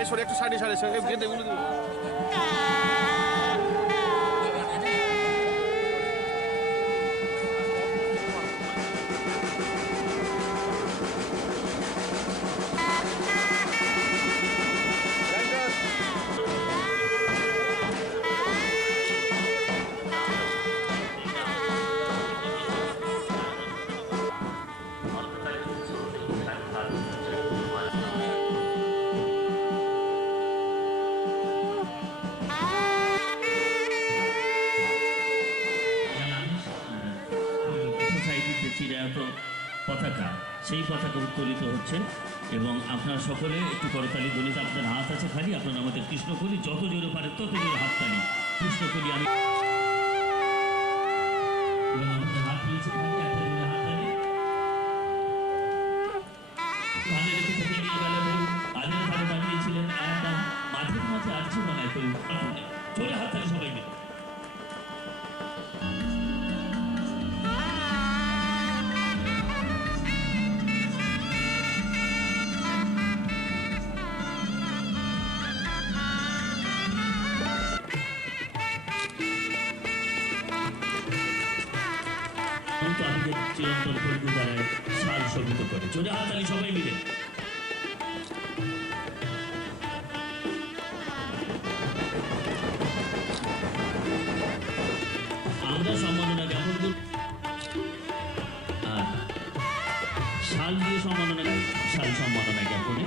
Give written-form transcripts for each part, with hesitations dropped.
এই সরে একটু সাইডে সাইডে গেঁদে গুলো দিবি। পতাকা সেই পতাকা উত্তোলিত হচ্ছে এবং আপনারা সকলে একটু করতালি ধ্বনিতে আপনার হাত আছে খালি আপনারা আমাদের কৃষ্ণকলি যত জোরে পারে তত জোরে হাততালি কৃষ্ণকলি আমি এবং আমাদের হাত তুলেছে খালি একটা জোরে হাততালি ধানের একটু থেকে নিয়ে গেলেন আগের ধারে দাঁড়িয়েছিলেন একদম মাঝের মাঝে আসছে মনে হয় জোরে হাততালি সবাই মিলে চিরন্তন পরিধি দ্বারা সাল শোভিত করে জোরে হাততালি সবাই মিলে আমরা সম্মাননা জ্ঞাপন করি শাল দিয়ে সম্মাননা শাল সম্মাননা জ্ঞাপনে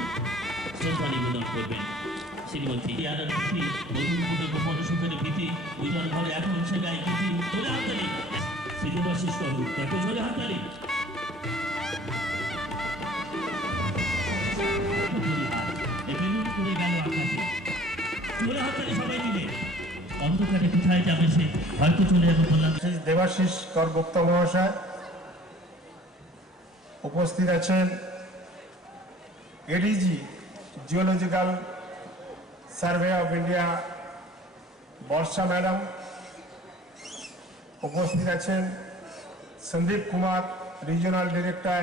শ্রদ্ধা নিবেদন করবেন শ্রীমতী ইয়াদার ভীতি মধুপুরের গোপন সুখের ভীতি উজান ঘরে এখন সে গায়ে ভীতি জোরে হাততালি দেবাশিস করুন তাকে জোরে হাততালি করে গেল আকাশে জোরে হাততালি সবাই মিলে অন্ধকারে কোথায় যাবে সে হয়তো চলে যাবে বললাম দেবাশিস কর গুপ্তা মহাশয় উপস্থিত আছেন ADG geological survey of India Barsha madam উপস্থিত আছেন Sandeep Kumar regional director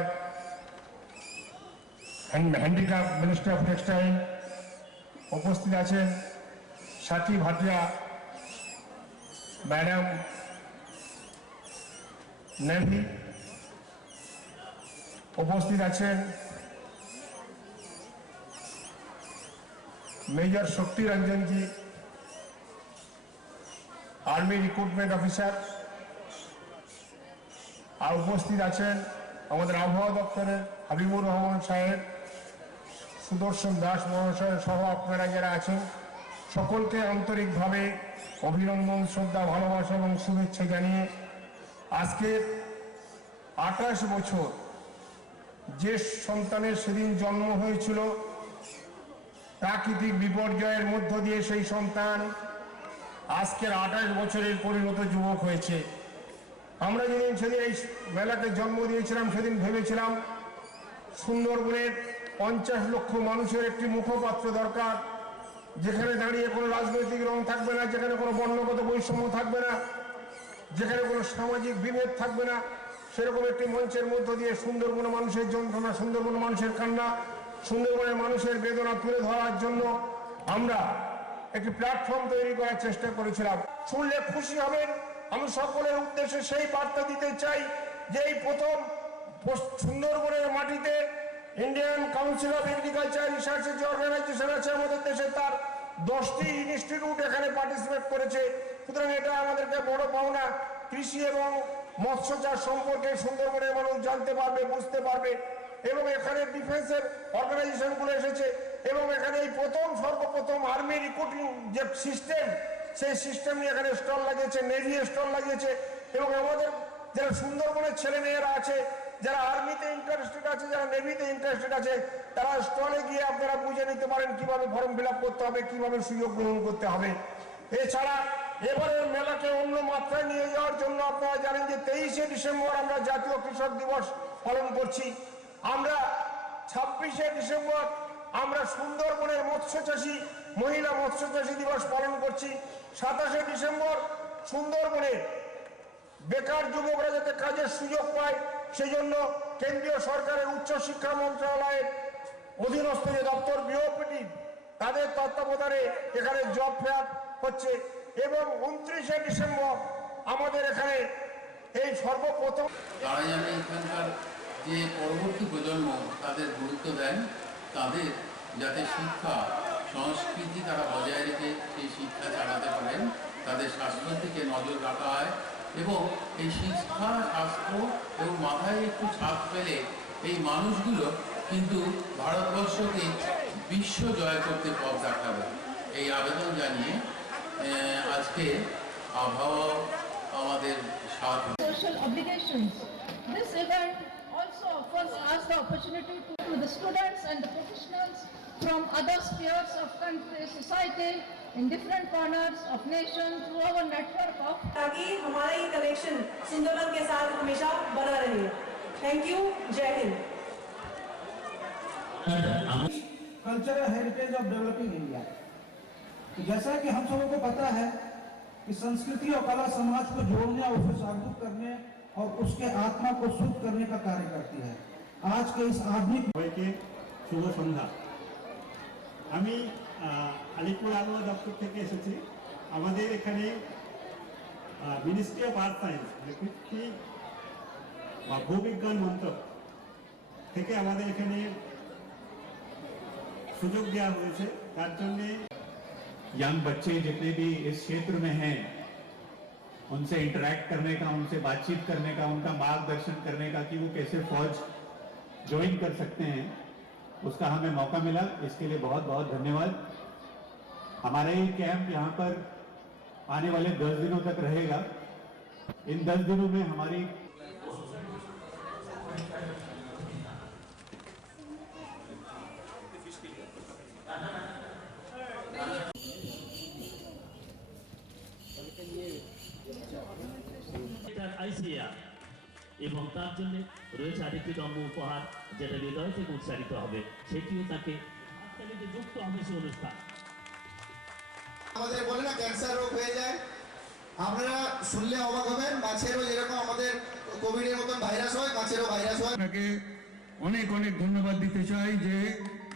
handicraft ministry of textile উপস্থিত আছেন সাথী ভাটিয়া ম্যাডাম নেভি উপস্থিত আছেন major Shakti Ranjan ji army recruitment officer আর উপস্থিত আছেন আমাদের আবহাওয়া দপ্তরের হাবিবুর রহমান সাহেব সুদর্শন দাস মহাশয় সহ আপনারা যারা আছেন সকলকে আন্তরিকভাবে অভিনন্দন শ্রদ্ধা ভালোবাসা এবং শুভেচ্ছা জানিয়ে আজকের 28 বছর যে সন্তানের সেদিন জন্ম হয়েছিল প্রাকৃতিক বিপর্যয়ের মধ্য দিয়ে সেই সন্তান আজকের 28 বছরের পরিণত যুবক হয়েছে। আমরা যেদিন সেদিন এই মেলাকে জন্ম দিয়েছিলাম সেদিন ভেবেছিলাম সুন্দরবনের 50 লক্ষ মানুষের একটি মুখপাত্র দরকার, যেখানে দাঁড়িয়ে কোনো রাজনৈতিক রং থাকবে না, যেখানে কোনো বর্ণগত বৈষম্য থাকবে না, যেখানে কোনো সামাজিক বিভেদ থাকবে না, সেরকম একটি মঞ্চের মধ্য দিয়ে সুন্দরবনের মানুষের যন্ত্রণা, সুন্দরবনের মানুষের কান্না, সুন্দরবনের মানুষের বেদনা তুলে ধরার জন্য আমরা একটি প্ল্যাটফর্ম তৈরি করার চেষ্টা করেছিলাম। শুনলে খুশি হবেন, আমি সকলের উদ্দেশ্যে সেই বার্তা দিতে চাই যে এই প্রথম সুন্দরবনের মাটিতে ইন্ডিয়ান কাউন্সিল অফ এগ্রিকালচার রিসার্চের যে অর্গানাইজেশন আছে আমাদের দেশে তার 10টি ইনস্টিটিউট এখানে পার্টিসিপেট করেছে। সুতরাং এটা আমাদেরকে বড় পাওনা। কৃষি এবং মৎস্য চাষ সম্পর্কে সুন্দরবনের মানুষ জানতে পারবে, বুঝতে পারবে এবং এখানে ডিফেন্সের অর্গানাইজেশনগুলো এসেছে এবং এখানে এই সর্বপ্রথম আর্মি রিক্রুটিং যে সিস্টেম সেই সিস্টেম নিয়ে এখানে স্টল লাগিয়েছে, নেভি স্টল লাগিয়েছে এবং আমাদের যারা সুন্দরবনের ছেলে মেয়েরা আছে, যারা আর্মিতে ইন্টারেস্টেড আছে, যারা নেভিতে ইন্টারেস্টেড আছে, তারা স্টলে গিয়ে আপনারা বুঝে নিতে পারেন কিভাবে ফর্ম ফিল আপ করতে হবে, কিভাবে সুযোগ গ্রহণ করতে হবে। এছাড়া এবারের মেলাকে অন্য মাত্রায় নিয়ে যাওয়ার জন্য আপনারা জানেন যে 23শে ডিসেম্বর আমরা জাতীয় কৃষক দিবস পালন করছি। আমরা 26শে ডিসেম্বর আমরা সুন্দরবনের মহিলা মৎস্যচাষী দিবস পালন করছি। 27শে ডিসেম্বর সুন্দরবনের বেকার যুবকরা যাতে কাজের সুযোগ পায় সেই জন্য কেন্দ্রীয় সরকারের উচ্চশিক্ষা মন্ত্রণালয়ের অধীনস্থ যে দপ্তর বিওপিটি তাদের তত্ত্বাবধানে এখানে জব ফেয়ার হচ্ছে এবং 29শে ডিসেম্বর আমাদের এখানে এই সর্বপ্রথম তারা যেন এখানকার যে পরবর্তী প্রজন্ম তাদের গুরুত্ব দেন, তাদের যাতে শিক্ষা সংস্কৃতি তারা বজায় রেখে সেই শিক্ষা চালাতে পারেন, তাদের স্বাস্থ্যের দিকে নজর রাখা হয় এবং এই শিক্ষা স্বাস্থ্য এবং মাথায় একটু ছাপ ফেলে এই মানুষগুলো কিন্তু ভারতবর্ষকে বিশ্ব জয় করতে পথ দেখাবে। এই আবেদন জানিয়ে আজকে আবহাওয়া আমাদের সাথ social obligations. This event also offers us the opportunity to the students and the professionals from other spheres of country, society, in different corners of nation through our network of ताकि हमारा ये कनेक्शन सुंदरबन के साथ हमेशा बना रहे। Thank you, जय Hind. Cultural heritage of developing India. तो जैसा कि हम सबों को पता है कि संस्कृति और कला समाज को जोड़ने और उसे जागरूक करने और उसके आत्मा को शुद्ध करने का कार्य करती है। आज के इस आधुनिक সবাইকে শুভ সন্ধ্যা। আমি আলিপুর আবহাওয়া দপ্তর থেকে এসেছি। আমাদের এখানে মিনিস্ট্রি অফ আর্থ সায়েন্স কৃষি বা ভূবিজ্ঞান মন্ত্রক থেকে আমাদের এখানে সুযোগ দেওয়া হয়েছে। তার জন্যে यंग बच्चे जितने भी इस क्षेत्र में हैं उनसे इंटरेक्ट करने का, उनसे बातचीत करने का, उनका मार्गदर्शन करने का कि वो कैसे फौज ज्वाइन कर सकते हैं, उसका हमें मौका मिला। इसके लिए बहुत बहुत धन्यवाद। हमारा ये कैंप यहाँ पर आने वाले 10 दिनों तक रहेगा। इन 10 दिनों में हमारी আইসিআর এবং তার জন্য রয়েছে আরেকটি দম্ভ উপহার যেটা হৃদয় থেকে উৎসাহিত হবে, সেটিও তাকে হাততালিতে যুক্ত হবে সে অনুষ্ঠান। আমাদের বলে না ক্যান্সার রোগ হয়ে যায়, আপনারা শুনলে অবাক হবেন, মাছেরও যেরকম আমাদের কোভিডের মতন ভাইরাস হয়, মাছেরও ভাইরাস হয়। আপনাকে অনেক অনেক ধন্যবাদ দিতে চাই যে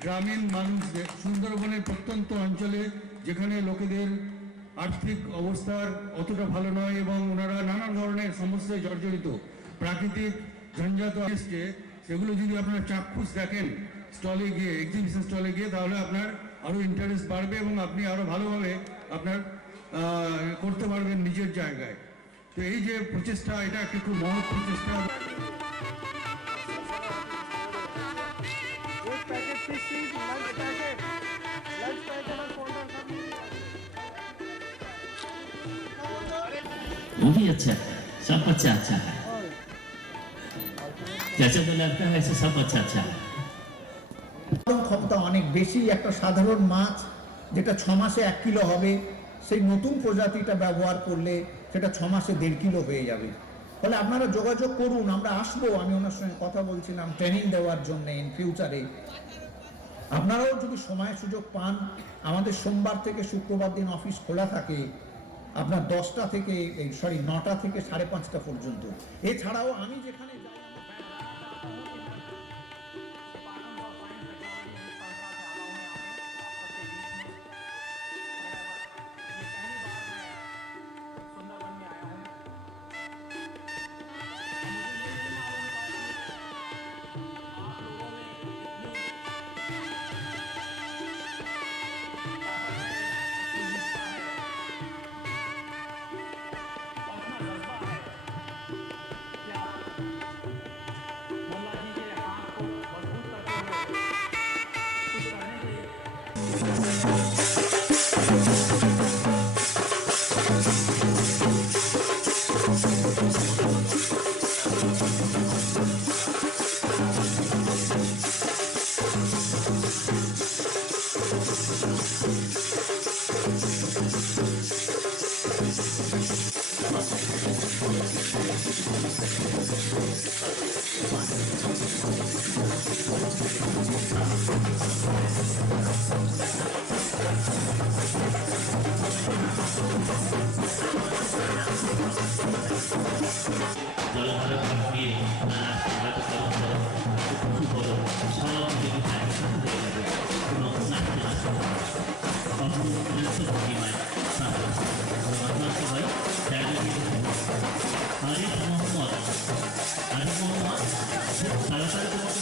গ্রামীণ মানুষদের, সুন্দরবনের প্রত্যন্ত অঞ্চলে যেখানে লোকেদের আর্থিক অবস্থার অতটা ভালো নয় এবং ওনারা নানা ধরনের সমস্যায় জর্জরিত, প্রাকৃতিক ঝঞ্ঝাত এসছে, সেগুলো যদি আপনারা চাক্ষুষ দেখেন স্টলে গিয়ে, এক্সিবিশন স্টলে গিয়ে, তাহলে আপনার আরও ইন্টারেস্ট বাড়বে এবং আপনি আরও ভালোভাবে আপনার করতে পারবেন নিজের জায়গায়। তো এই যে প্রচেষ্টা, এটা একটি খুব মহৎ প্রচেষ্টা। वो भी अच्छा है, सब बच्चा अच्छा है, जैसे तो लगता है ऐसे सब बच्चा अच्छा है। ক্ষমতা অনেক বেশি। একটা সাধারণ মাছ যেটা 6 মাসে 1 কিলো হবে, সেই নতুন প্রজাতিটা ব্যবহার করলে সেটা 6 মাসে 1.5 কিলো হয়ে যাবে। ফলে আপনারা যোগাযোগ করুন, আমরা আসবো। আমি ওনার সঙ্গে কথা বলছিলাম ট্রেনিং দেওয়ার জন্য ইন ফিউচারে। আপনারাও যদি সময় সুযোগ পান, আমাদের সোমবার থেকে শুক্রবার দিন অফিস খোলা থাকে, আপনার 10টা থেকে 9টা থেকে 5:30 পর্যন্ত। এছাড়াও আমি যেখানে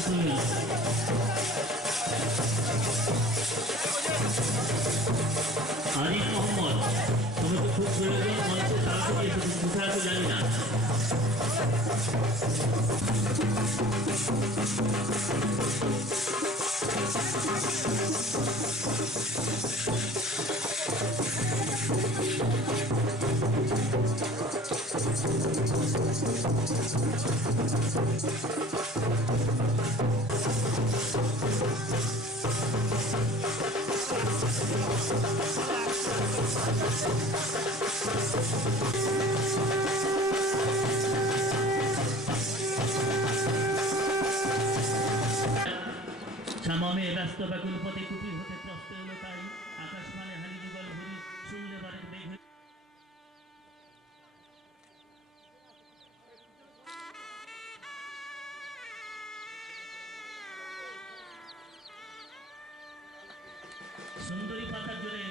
আরিফ মোহাম্মদ, তুমি তো খুব প্রয়োজন মঞ্চে তাড়াতাড়ি এসে তুমি কোথায় আছো জানি না। সামনে ব্যস্ত ব্যাকুল পথে কুপির হতে ত্রস্ত এলো তাই আকাশ মানে হানি যুগল ঘুরি শুনলে বারের বেগ হয়ে সুন্দরী পাতার জোরে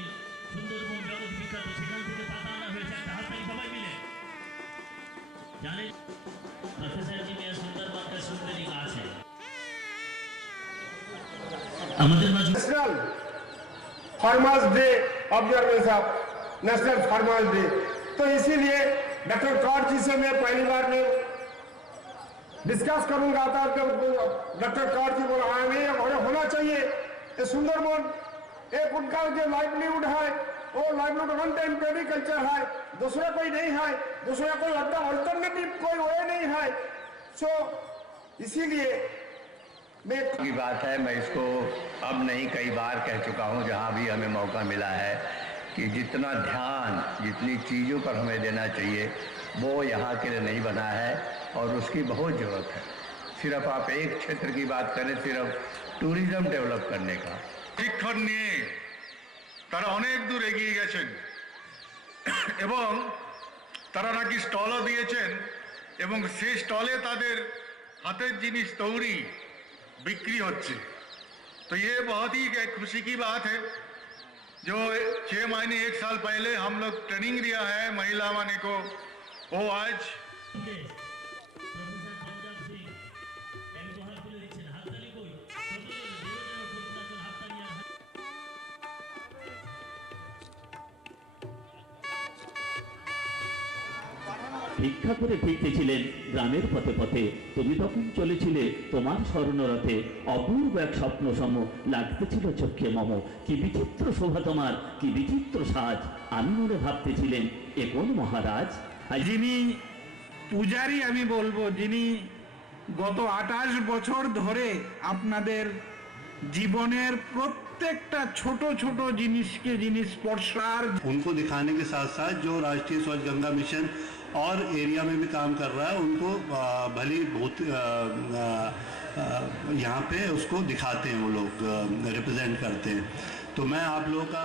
সুন্দরবন জগৎ বিখ্যাত, সেখান থেকে পাতা আনা হয়েছে একটা হাততালি সবাই মিলে। জানিস প্রফেসর জি মিয়া সুন্দরবন का सुंदरी का আছে আমাদের মাঝে national farmers day observance of national farmers day, तो इसीलिए डॉक्टर कौर जी से मैं पहली बार में डिस्कस करूंगा था। डॉक्टर कौर जी बोला हाँ नहीं होना चाहिए ये सुंदरबन, एक उनका जो लाइवलीहुड है वो लाइवलीहुड वन टाइम एग्रीकल्चर है, दूसरा कोई नहीं है, दूसरा कोई अल्टरनेटिव कोई वे नहीं है। सो इसीलिए की बात है, मैं इसको अब नहीं कई बार कह चुका हूँ जहाँ भी हमें मौका मिला है कि जितना ध्यान जितनी चीज़ों पर हमें देना चाहिए वो यहाँ के लिए नहीं बना है और उसकी बहुत ज़रूरत है। सिर्फ आप एक क्षेत्र की बात करें, सिर्फ टूरिज्म डेवलप करने का। শিক্ষণ নিয়ে তারা অনেক দূর এগিয়ে গেছেন এবং তারা নাকি স্টলও দিয়েছেন এবং সেই স্টলে তাদের হাতের জিনিস তৈরি बिक्री होती। तो ये बहुत ही खुशी की बात है। जो 6 महीने 1 साल पहले हम लोग ट्रेनिंग दिया है महिला माने को, वो आज ভিক্ষা করে ফিরতেছিলেন গ্রামের পথে পথে, তুমি তখন চলেছিলে তোমার স্বর্ণরথে, অপূর্ব এক স্বপ্ন সম লাগতেছিল চক্ষে মম, কি বিচিত্র শোভা তোমার, কি বিচিত্র সাজ, আমি মনে ভাবতেছিলেন এ কোন মহারাজ। যিনি পূজারী আমি বলবো, যিনি গত 28 বছর ধরে আপনাদের জীবনের প্রত্যেকটা ছোট ছোট জিনিসকে যিনি স্পর্শার, उनको दिखाने के साथ साथ जो राष्ट्रीय स्वच्छ गंगा मिशन और एरिया में भी काम कर रहा है उनको भली बहुत यहाँ पे उसको दिखाते हैं, वो लोग रिप्रेजेंट करते हैं। तो मैं आप लोगों का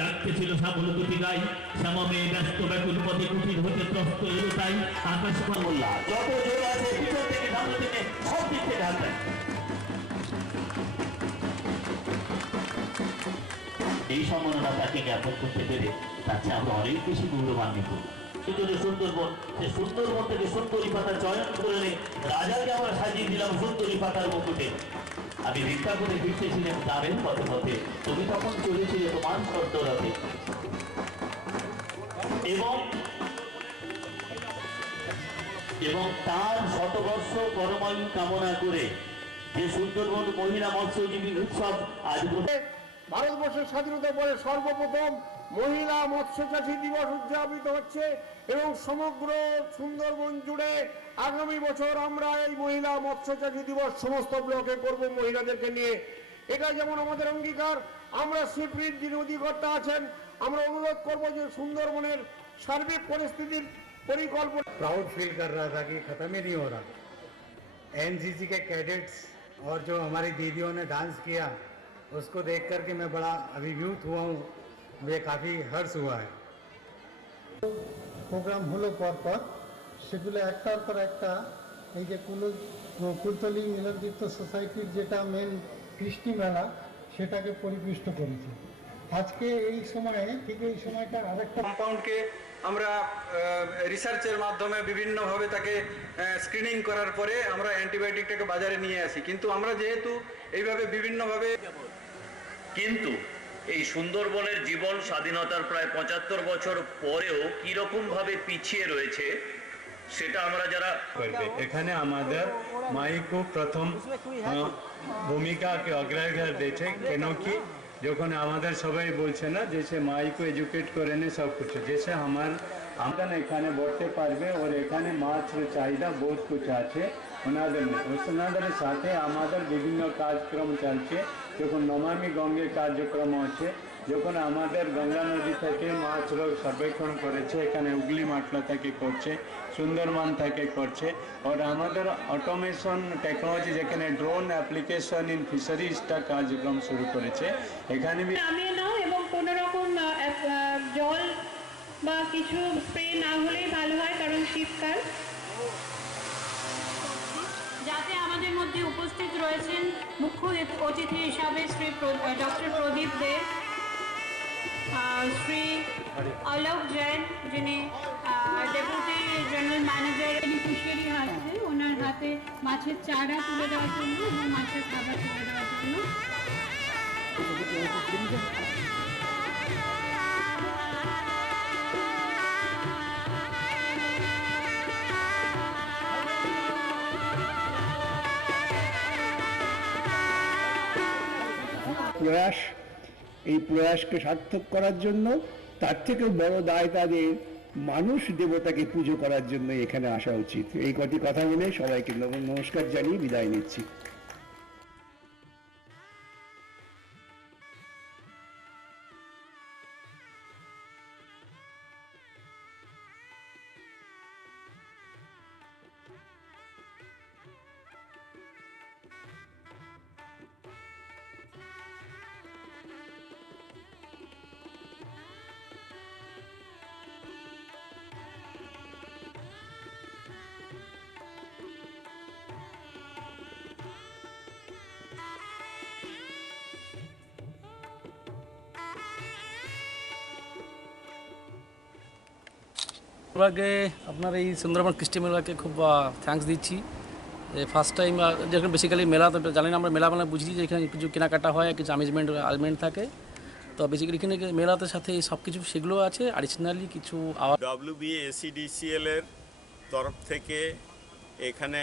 ডাকতেছিল সাবল দুটি গাই, শ্যামমে ব্যস্ত ব্যাকুল পথে কুটির হতে ত্রস্ত এলো তাই আকাশ মোল্লা যত জোর আছে পিছন থেকে সামনে থেকে সব দিক থেকে আসবেন। এই সম্মাননা তাকে জ্ঞাপন করতে পেরে তাকে আমরা অনেক বেশি গৌরবান্বিত। সুন্দরবন, সে সুন্দরবন থেকে সুন্দরী পাতা চয়ন করে রাজাকে আমরা সাজিয়ে দিলাম সুন্দরী পাতার মুকুটে। আমি ভিক্ষা করে ফিরতেছিলেন গ্রামের পথে পথে, তুমি তখন চলেছিলে তোমার স্বর্ণরথে এবং তার শতবর্ষ পরমায়ু কামনা করে যে সুন্দরবন মহিলা মৎস্যজীবী উৎসব আজ ভারতবর্ষের স্বাধীনতার পরে সর্বপ্রথম মহিলা মৎস্যচাষী দিবস উদযাপিত হচ্ছে এবং সমগ্র সুন্দরবন জুড়ে আগামী বছর আমরা এই মহিলা মৎস্যচাষী দিবস সমস্ত ব্লকে করব মহিলাদেরকে নিয়ে। এটা যেমন আমাদের অঙ্গীকার। আমরা সিপির যিনি অধিকর্তা আছেন, আমরা অনুরোধ করব যে সুন্দরবনের সার্বিক পরিস্থিতির परिकल्पना। प्राउड फील कर रहा था कि खत्म ही नहीं हो रहा। एनसीसी के कैडेट्स और जो हमारी दीदियों ने डांस किया उसको देख करके मैं बड़ा अभिभूत हुआ हूँ, मुझे काफ़ी हर्ष हुआ है। প্রোগ্রাম হলো পরপর সেগুলো একটার পর একটা এই যে কুলতলি মিলনতীর্থ সোসাইটির যেটা মেন কৃষ্টি মেলা সেটাকে পরিপুষ্ট করেছে। আজকে এই সময়ে ঠিক এই সময়টা আরেকটা কম্পাউন্ডকে আমরা রিসার্চের মাধ্যমে বিভিন্নভাবে তাকে স্ক্রিনিং করার পরে আমরা অ্যান্টিবায়োটিকটাকে বাজারে নিয়ে আসি, কিন্তু আমরা যেহেতু এইভাবে বিভিন্নভাবে কিন্তু এই সুন্দরবনের জীবন স্বাধীনতার প্রায় ৭৫ বছর পরেও কিরকম ভাবে পিছিয়ে রয়েছে সেটা আমরা যারা এখানে আমাদের মাইকো প্রথম ভূমিকাকে অগ্রাধিকার দিয়েছে, কেন কি যখন আমাদের সবাই বলছে না যে সে মাইকো এডুকেট করে নে সব কিছু, जैसे আমরা এখানে বসতে পারবে ওর এখানে মাছের চাহিদা বহুত কিছু আছে ওনাদের সাথে আমাদের বিভিন্ন কার্যক্রম চলছে। যখন নমামি গঙ্গে কার্যক্রম আছে, যখন আমাদের গঙ্গা নদী থেকে মাছ সর্বেক্ষণ করেছে, এখানে উগলি মাটলা থেকে করছে, সুন্দরবন থেকে করছে, আর আমাদের অটোমেশন টেকনোলজি যেখানে ড্রোন অ্যাপ্লিকেশন ইন ফিশারিজটা কার্যক্রম শুরু করেছে। এখানে নামিয়ে নাও এবং কোনো রকম জল বা কিছু স্প্রে না হলেই ভালো হয়, কারণ শীতকাল। যাতে আমাদের মধ্যে উপস্থিত রয়েছেন মুখ্য অতিথি হিসাবে শ্রী ডক্টর প্রদীপ দেব, শ্রী অলোক জৈন যিনি ডেপুটি জেনারেল ম্যানেজার, বেনিফিশিয়ারি আছে, ওনার হাতে মাছের চারা তুলে দেওয়ার জন্য এবং মাছের খাবার তুলে দেওয়ার জন্য। প্রয়াস, এই প্রয়াসকে সার্থক করার জন্য তার থেকেও বড় দায় তাদের মানুষ দেবতাকে পুজো করার জন্য এখানে আসা উচিত। এই কটি কথা বলে সবাইকে নমস্কার জানিয়ে বিদায় নিচ্ছি। আগে আপনার এই সুন্দরবন কৃষ্টি মেলাকে খুব থ্যাঙ্কস দিচ্ছি। ফার্স্ট টাইম যেখানে বেসিক্যালি মেলা তো জানি না, আমরা মেলা মানে বুঝি যে এখানে কিছু কেনাকাটা হয়, কিছু আমেজমেন্ট থাকে, তো বেসিক্যালি এখানে মেলাতে সাথে সব কিছু সেগুলো আছে। অ্যাডিশনালি কিছু WBACDCL এর তরফ থেকে এখানে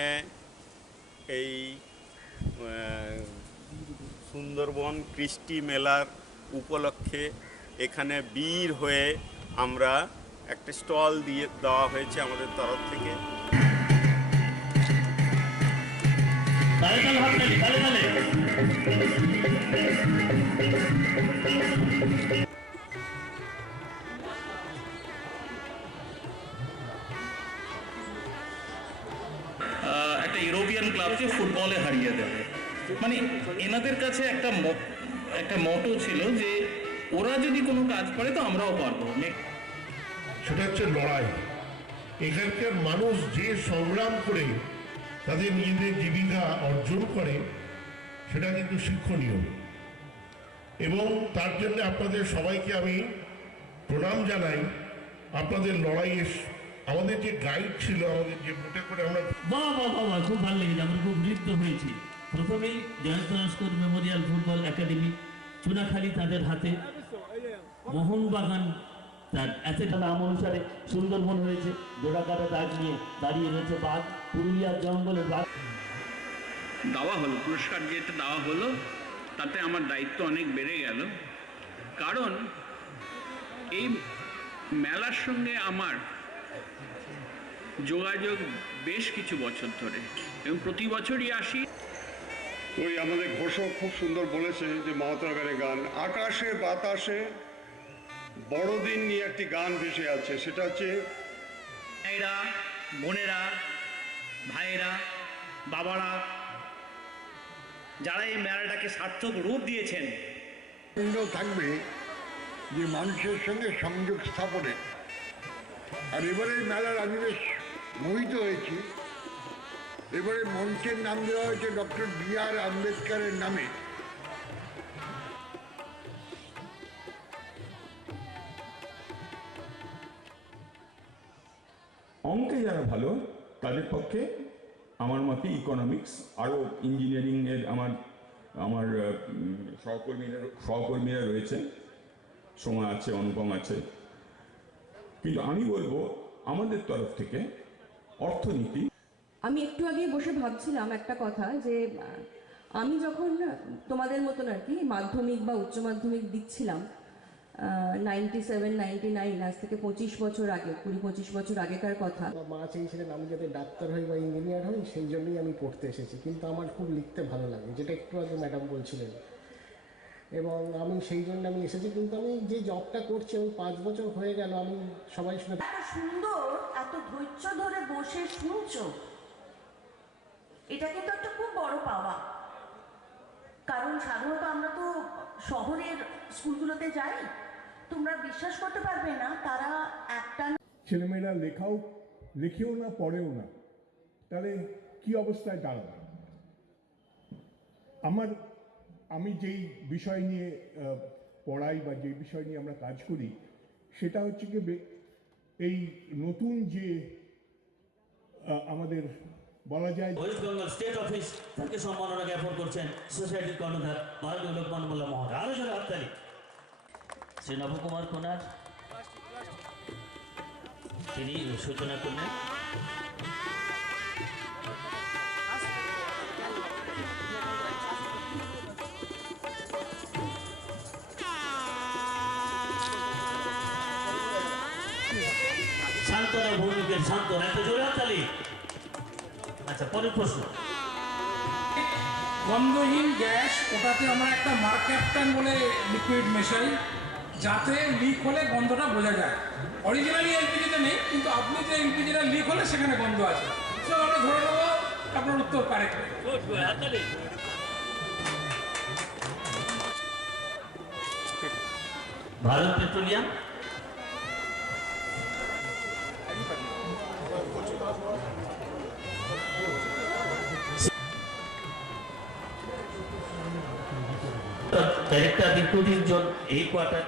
এই সুন্দরবন কৃষ্টি মেলার উপলক্ষে এখানে বীর হয়ে আমরা একটা স্টল দিয়ে দেওয়া হয়েছে আমাদের তরফ থেকে। একটা ইউরোপিয়ান ক্লাবকে ফুটবলে হারিয়ে দেবে, মানে এনাদের কাছে একটা মটো ছিল যে ওরা যদি কোনো কাজ করে তো আমরাও পারবো। সেটা হচ্ছে লড়াই। এখানকার মানুষ যে সংগ্রাম করে তাদের নিজেদের জীবিকা অর্জন করে সেটা কিন্তু শিক্ষণীয়, এবং তার জন্য আপনাদের সবাইকে আমি প্রণাম জানাই। আপনাদের লড়াইয়ে আমাদের যে গাইড ছিল, আমাদের যে বুটে করে আমরা বাবা খুব ভালো লেগেছে, আমরা খুব নৃত্য হয়েছি। প্রথমেই Jayanta Laskar Memorial football academy Chunakhali তাদের হাতে, মোহনবাগান তার অ্যাসেট নাম অনুসারে সুন্দরবন হয়েছে, জোড়াকাটা দাগ নিয়ে দাঁড়িয়ে রয়েছে বাঘ, পুরুলিয়ার জঙ্গলের বাঘ দেওয়া হলো। পুরস্কার যেটা দেওয়া হলো তাতে আমার দায়িত্ব অনেক বেড়ে গেল, কারণ এই মেলার সঙ্গে আমার যোগাযোগ বেশ কিছু বছর ধরে, এবং প্রতি বছরই আসি। ওই আমাদের ঘোষক খুব সুন্দর বলেছে যে মমতা গানের গান, আকাশে বাতাসে বড়দিন নিয়ে একটি গান ভেসে আছে, সেটা হচ্ছে ভাইরা, বোনেরা, ভাইয়েরা, বাবারা, যারা এই মেলাটাকে সার্থক রূপ দিয়েছেন, থাকবে যে মানুষের সঙ্গে সংযোগ স্থাপনে। আর এবারের মেলার আমি বেশ মোহিত হয়েছি। এবারে মঞ্চের নাম দেওয়া হয়েছে ডক্টর বি.আর. আম্বেদকরের নামে। অঙ্কে যারা ভালো তাদের পক্ষে আমার মতে ইকোনমিক্স, আরও ইঞ্জিনিয়ারিংয়ের আমার সহকর্মীরা রয়েছে, সোমা আছে, অনুপম আছে। কিন্তু আমি বলবো আমাদের তরফ থেকে অর্থনীতি। আমি একটু আগে বসে ভাবছিলাম একটা কথা, যে আমি যখন তোমাদের মতন আর কি মাধ্যমিক বা উচ্চ মাধ্যমিক দিচ্ছিলাম 97, 99, আজ থেকে 25 বছর আগে, 20-25 বছর আগেকার কথা। মা চেয়েছিলেন আমি যাতে ডাক্তার হই বা ইঞ্জিনিয়ার হই, সেই জন্যই আমি পড়তে এসেছি। কিন্তু আমার খুব লিখতে ভালো লাগে, যেটা একটু আগে ম্যাডাম বলছিলেন, এবং আমি সেই জন্য আমি এসেছি। কিন্তু আমি যে জবটা করছি, আমি 5 বছর হয়ে গেল, আমি সবাই শুনে এত সুন্দর, এত ধৈর্য ধরে বসে শুনছো, এটা কিন্তু একটা খুব বড় পাওয়া। কারণ সাধারণত আমরা তো শহরের স্কুলগুলোতে যাই, তোমরা বিশ্বাস করতে পারবে না, তারা একটা ছেলেমেয়েরা লেখেও না, পড়েও না, তাহলে কি অবস্থায় দাঁড়াবে? আমি যেই বিষয় নিয়ে পড়াই বা যেই বিষয় নিয়ে আমরা কাজ করি, সেটা হচ্ছে কি এই নতুন যে আমাদের বলা যায় ওয়েস্ট বেঙ্গল স্টেট অফিস থেকে সম্মাননা জ্ঞাপন করছেন সোসাইটির কর্ণধার মাননীয় লোকমান মোল্লা মহোদয়। আরো জোরে হাততালি। শ্রী নবকুমার কোনার তিনি সূচনা করলেন। শান্তনা ভৌমিকের শান্ত, এত জোরে হাততালি। আচ্ছা, পরের প্রশ্ন। গন্ধহীন গ্যাস, ওটাতে আমরা একটা মার্ক্যাপটান বলে লিকুইড মেশাই, যাতে লিক হলে গন্ধটা বোঝা যায়। অরিজিনালি এলপিজিতে নেই, কিন্তু আপনি যে এলপিজিটা লিক হলে সেখানে গন্ধ আছে, তো আমরা ধরে নেবো আপনার উত্তর correct. Bharat Petroleum, director recruiting zone, এই quarter.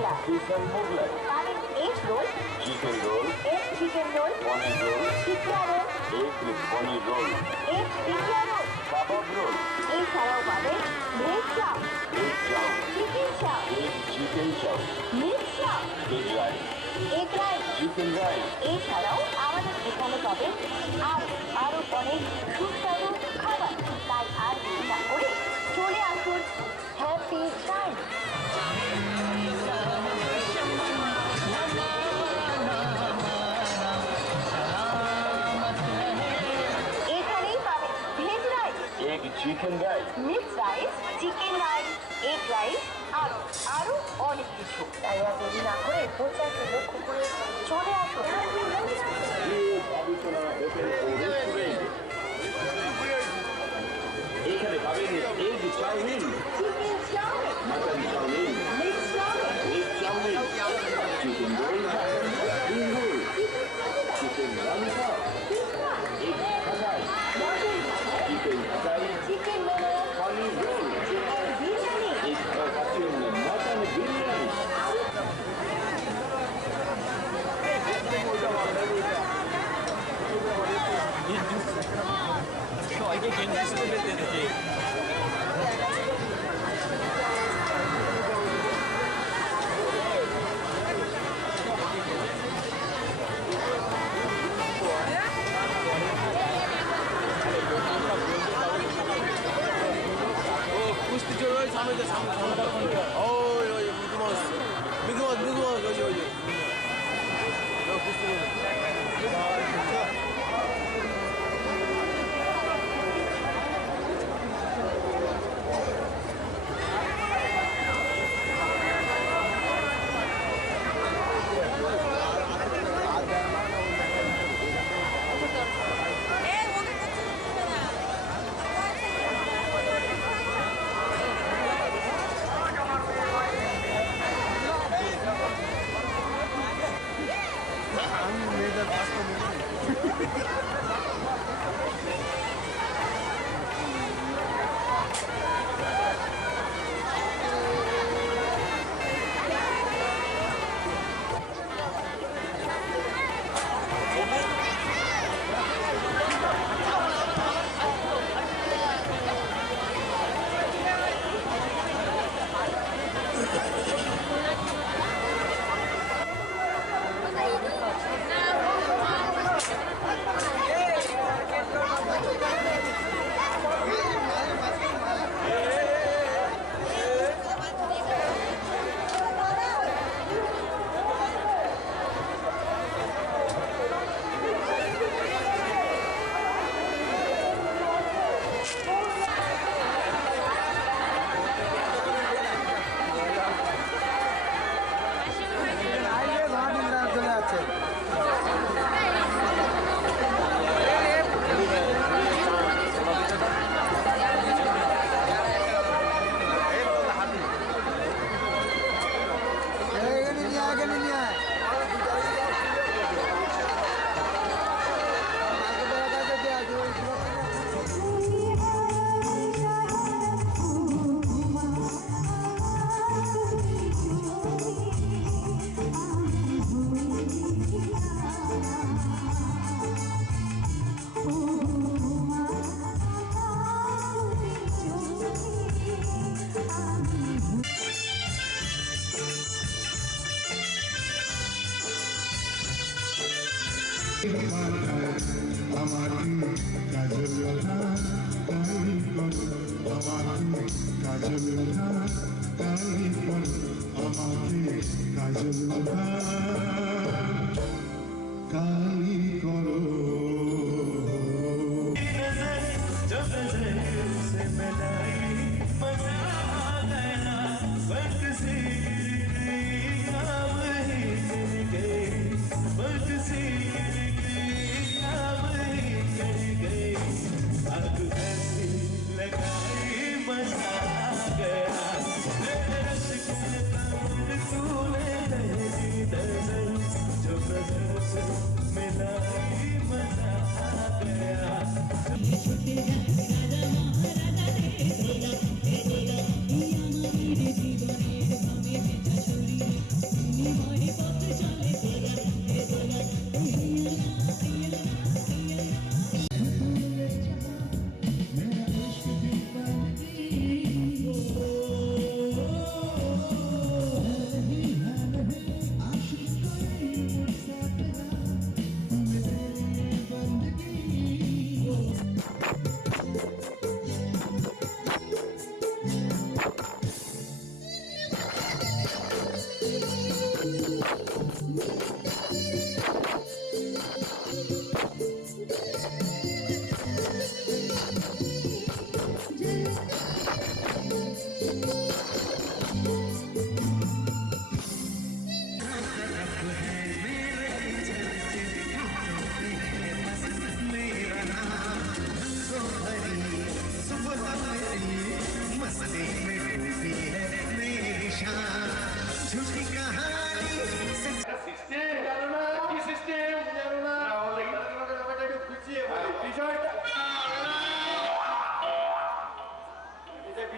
Masala, chicken Mughlai, paneer egg roll, chicken roll, egg chicken roll, paneer roll, tikia roll, एक paneer roll, egg tikia roll. Kebab roll, এছাড়াও পাবেন ভেজ চাপ, एक चाव, চিকেন চাপ, एक चिकन चाव, মিক্স চাপ, egg rice, egg rice. Chicken rice. এছাড়াও আমাদের এখানে পাবেন আরো অনেক সুস্বাদু খাবার। তাই আর দেরি না করে চলে আসুন হ্যাপি টাইম। এখানেই পাবেন ভেজ রাইস, एक chicken rice, mix rice, chicken rice, egg rice আর আরো অনেক কিছু। তাই আর দেরি না করে প্রচারকে লক্ষ্য করে চলে আসুন। এখানে পাবেন egg chow mein, chicken chow mein, mutton chow mein, mix chow mein, egg chow mein, chicken roll, ডিম roll, chicken lollipop, egg fry, chicken fry, chicken momo, paneer roll, chicken biryani. এছাড়াও পাচ্ছেন মটন বিরিয়ানি।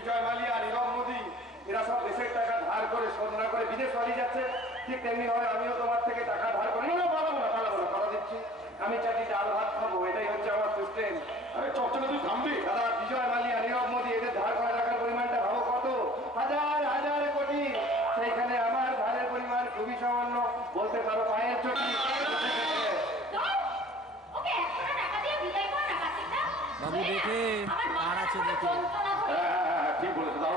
বিজয় মালিয়া, নীরব মোদী, এরা সব দেশের টাকা ধার করে শোধ না করে বিদেশ পালিয়ে যাচ্ছে, ঠিক তেমনি ভাবে আমিও তোমার থেকে টাকা ধার করে পালাবো না, কথা দিচ্ছি। আমি চাকরি ডাল ভাত খাবো, এটাই হচ্ছে আমার সিস্টেম। আরে চকচকে তুই থামবি? দাদা, বিজয় মালিয়া, নীরব মোদী, এদের ধার করা টাকার পরিমাণটা ভাবো কত, হাজার হাজার কোটি। সেইখানে আমার ধারের পরিমাণ খুবই সামান্য, বলতে পারো পায়ের চটি। বাবু দেখে আর আছে দেখে। ঠিক বলেছো, দাও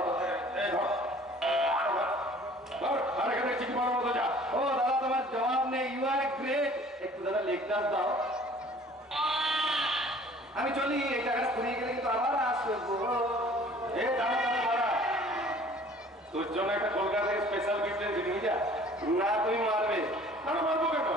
আর এখানে চিঠি মারার মতো যা। ও দাদা, তোমার জবাব নেই, ইউ আর গ্রেট। একটু দাদা লেগ গ্লাস দাও। আমি চলি, এই টাকাটা ফুরিয়ে গেলে কিন্তু আবার আসবো। এ দাদা দাদা, তোর জন্য একটা কলকাতা থেকে স্পেশাল গিফট নিয়ে যা। না, তুমি মারবে। মারবো কেন?